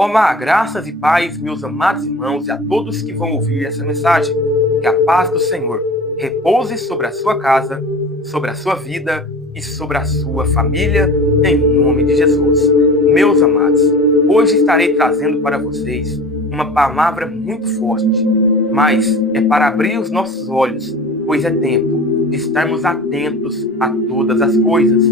Olá, graças e paz, meus amados irmãos e a todos que vão ouvir essa mensagem. Que a paz do Senhor repouse sobre a sua casa, sobre a sua vida e sobre a sua família, em nome de Jesus. Meus amados, hoje estarei trazendo para vocês uma palavra muito forte, mas é para abrir os nossos olhos, pois é tempo de estarmos atentos a todas as coisas.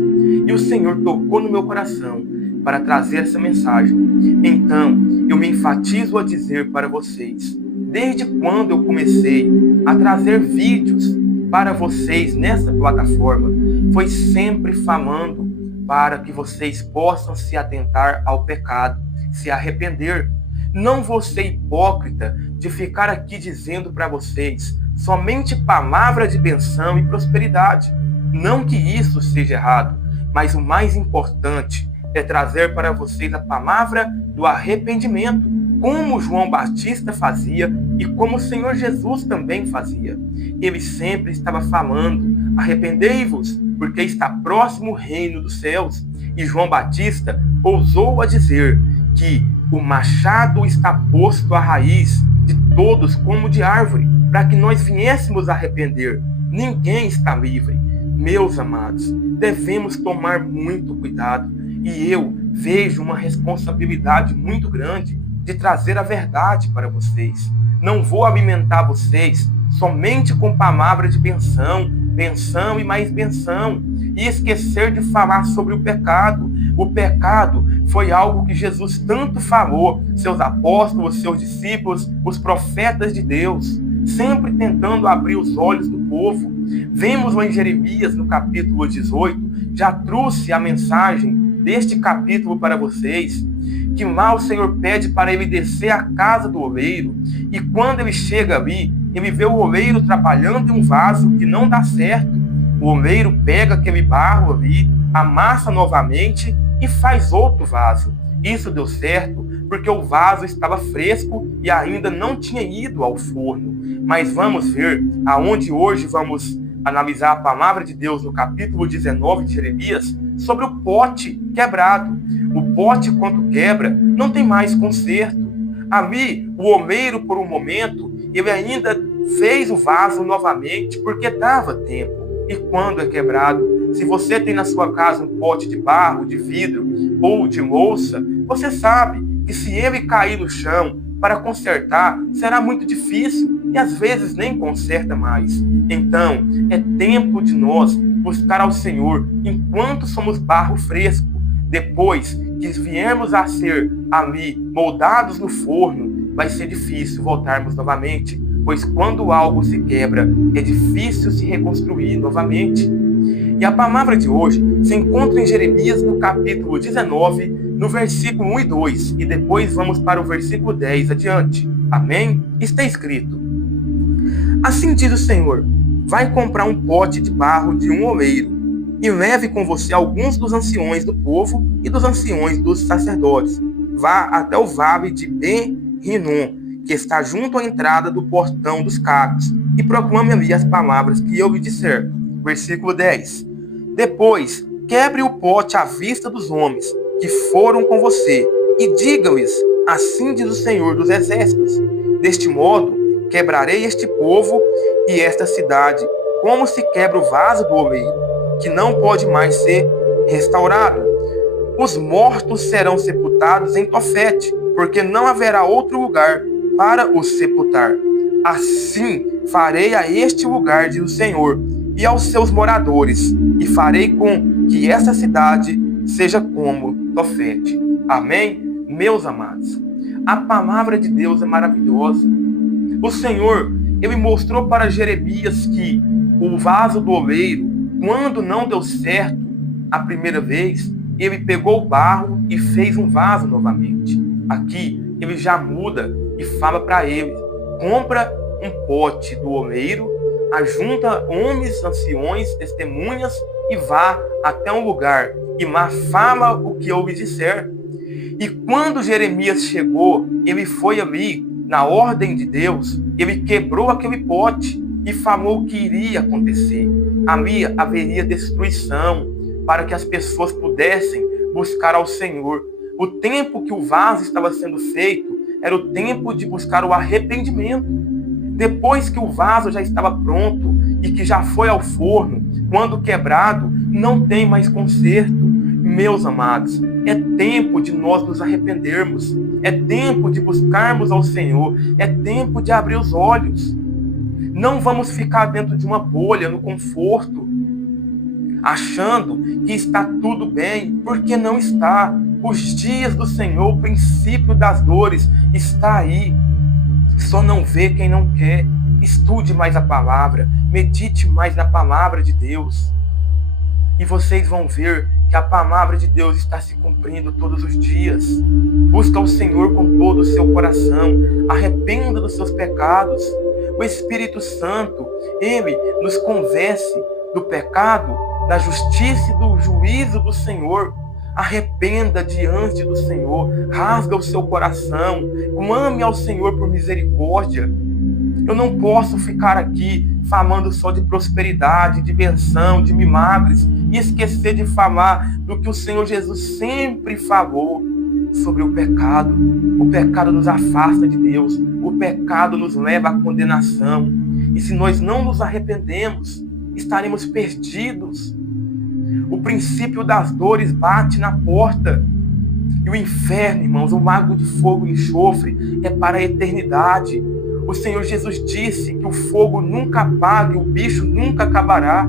E o Senhor tocou no meu coração para trazer essa mensagem. Então, eu me enfatizo a dizer para vocês, desde quando eu comecei a trazer vídeos para vocês nessa plataforma, foi sempre falando para que vocês possam se atentar ao pecado, se arrepender. Não vou ser hipócrita de ficar aqui dizendo para vocês somente palavra de bênção e prosperidade. Não que isso seja errado, mas o mais importante é trazer para vocês a palavra do arrependimento, como João Batista fazia e como o Senhor Jesus também fazia. Ele sempre estava falando: arrependei-vos, porque está próximo o reino dos céus. E João Batista ousou a dizer que o machado está posto à raiz de todos como de árvore, para que nós viéssemos a arrepender. Ninguém está livre. Meus amados, devemos tomar muito cuidado. E eu vejo uma responsabilidade muito grande de trazer a verdade para vocês. Não vou alimentar vocês somente com palavras de benção, benção e mais benção, e esquecer de falar sobre o pecado. O pecado foi algo que Jesus tanto falou, seus apóstolos, seus discípulos, os profetas de Deus, sempre tentando abrir os olhos do povo. Vemos lá em Jeremias, no capítulo 18, já trouxe a mensagem deste capítulo para vocês, que lá o Senhor pede para ele descer à casa do oleiro, e quando ele chega ali, ele vê o oleiro trabalhando em um vaso que não dá certo. O oleiro pega aquele barro ali, amassa novamente e faz outro vaso. Isso deu certo porque o vaso estava fresco e ainda não tinha ido ao forno. Mas vamos ver aonde hoje vamos analisar a palavra de Deus no capítulo 19 de Jeremias, sobre o pote quebrado. O pote, quando quebra, não tem mais conserto. Ali, o oleiro, por um momento, ele ainda fez o vaso novamente, porque dava tempo. E quando é quebrado, se você tem na sua casa um pote de barro, de vidro ou de louça, você sabe que se ele cair no chão para consertar, será muito difícil e às vezes nem conserta mais. Então, é tempo de nós buscar ao Senhor enquanto somos barro fresco. Depois que viermos a ser ali moldados no forno, vai ser difícil voltarmos novamente, pois quando algo se quebra, é difícil se reconstruir novamente. E a palavra de hoje se encontra em Jeremias, no capítulo 19, no versículo 1 e 2, e depois vamos para o versículo 10 adiante. Amém? Está escrito: assim diz o Senhor: vai comprar um pote de barro de um oleiro, e leve com você alguns dos anciões do povo e dos anciões dos sacerdotes. Vá até o vale de Ben-Rinom, que está junto à entrada do portão dos cabos, e proclame ali as palavras que eu lhe disser. Versículo 10. Depois, quebre o pote à vista dos homens que foram com você, e diga-lhes: assim diz o Senhor dos Exércitos: deste modo, quebrarei este povo e esta cidade, como se quebra o vaso do oleiro, que não pode mais ser restaurado. Os mortos serão sepultados em Tofete, porque não haverá outro lugar para os sepultar. Assim farei a este lugar, diz o Senhor, e aos seus moradores, e farei com que essa cidade seja como Tofete. Amém? Meus amados, a palavra de Deus é maravilhosa. O Senhor, ele mostrou para Jeremias que o vaso do oleiro, quando não deu certo a primeira vez, ele pegou o barro e fez um vaso novamente. Aqui, ele já muda e fala para ele: compra um pote do oleiro, ajunta homens, anciões, testemunhas e vá até um lugar e lá fala o que eu lhe disser. E quando Jeremias chegou, ele foi ali, na ordem de Deus, ele quebrou aquele pote e falou o que iria acontecer. Ali haveria destruição para que as pessoas pudessem buscar ao Senhor. O tempo que o vaso estava sendo feito era o tempo de buscar o arrependimento. Depois que o vaso já estava pronto e que já foi ao forno, quando quebrado, não tem mais conserto. Meus amados, é tempo de nós nos arrependermos. É tempo de buscarmos ao Senhor. É tempo de abrir os olhos. Não vamos ficar dentro de uma bolha, no conforto, achando que está tudo bem, porque não está. Os dias do Senhor, o princípio das dores, está aí. Só não vê quem não quer. Estude mais a palavra, medite mais na palavra de Deus. E vocês vão ver que a palavra de Deus está se cumprindo todos os dias. Busca o Senhor com todo o seu coração. Arrependa dos seus pecados. O Espírito Santo, Ele nos convence do pecado, da justiça e do juízo do Senhor. Arrependa diante do Senhor. Rasga o seu coração. Clame ao Senhor por misericórdia. Eu não posso ficar aqui falando só de prosperidade, de benção, de milagres e esquecer de falar do que o Senhor Jesus sempre falou sobre o pecado. O pecado nos afasta de Deus. O pecado nos leva à condenação. E se nós não nos arrependemos, estaremos perdidos. O princípio das dores bate na porta. E o inferno, irmãos, o lago de fogo e enxofre é para a eternidade. O Senhor Jesus disse que o fogo nunca apaga e o bicho nunca acabará.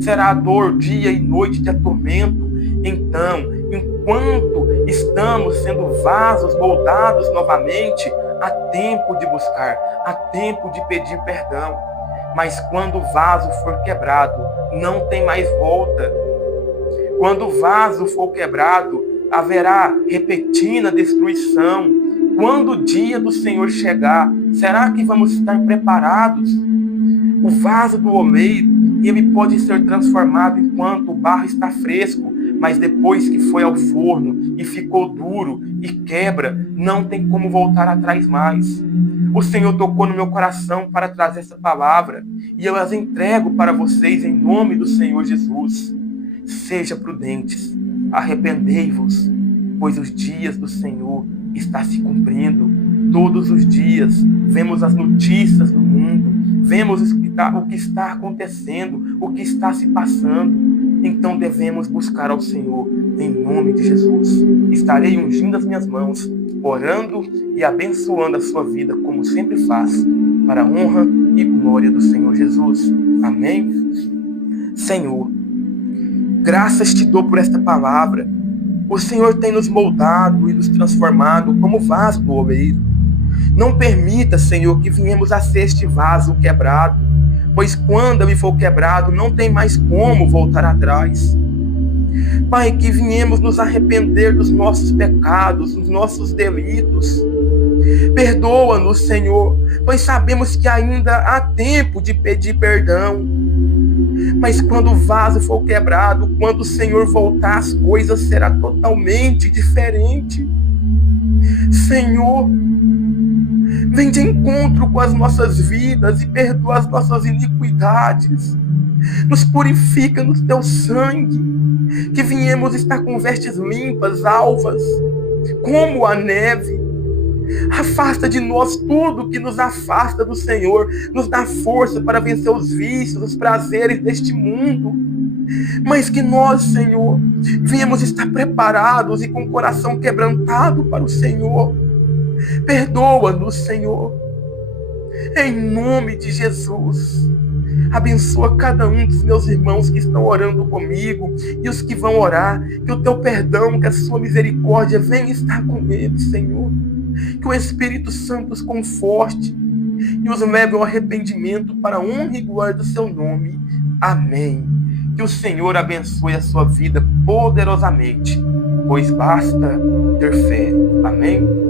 Será a dor dia e noite de atormento. Então, enquanto estamos sendo vasos moldados novamente, há tempo de buscar, há tempo de pedir perdão. Mas quando o vaso for quebrado, não tem mais volta. Quando o vaso for quebrado, haverá repentina destruição. Quando o dia do Senhor chegar, será que vamos estar preparados? O vaso do oleiro, ele pode ser transformado enquanto o barro está fresco, mas depois que foi ao forno e ficou duro e quebra, não tem como voltar atrás mais. O Senhor tocou no meu coração para trazer essa palavra e eu as entrego para vocês em nome do Senhor Jesus. Sejam prudentes, arrependei-vos, pois os dias do Senhor estão se cumprindo. Todos os dias vemos as notícias do mundo, vemos o que está acontecendo, o que está se passando. Então devemos buscar ao Senhor em nome de Jesus. Estarei ungindo as minhas mãos, orando e abençoando a sua vida, como sempre faço, para a honra e glória do Senhor Jesus. Amém? Senhor, graças te dou por esta palavra. O Senhor tem nos moldado e nos transformado como vaso do oleiro. Não permita, Senhor, que venhamos a ser este vaso quebrado, pois quando ele for quebrado, não tem mais como voltar atrás. Pai, que venhamos nos arrepender dos nossos pecados, dos nossos delitos. Perdoa-nos, Senhor, pois sabemos que ainda há tempo de pedir perdão. Mas quando o vaso for quebrado, quando o Senhor voltar, as coisas serão totalmente diferentes. Senhor, vem de encontro com as nossas vidas e perdoa as nossas iniquidades. Nos purifica no teu sangue, que venhamos estar com vestes limpas, alvas, como a neve. Afasta de nós tudo que nos afasta do Senhor. Nos dá força para vencer os vícios, os prazeres deste mundo. Mas que nós, Senhor, venhamos estar preparados e com o coração quebrantado para o Senhor. Perdoa-nos, Senhor. Em nome de Jesus. Abençoa cada um dos meus irmãos que estão orando comigo e os que vão orar. Que o teu perdão, que a sua misericórdia venha estar com eles, Senhor. Que o Espírito Santo os conforte e os leve ao arrependimento para a honra e glória do seu nome. Amém. Que o Senhor abençoe a sua vida poderosamente, pois basta ter fé. Amém.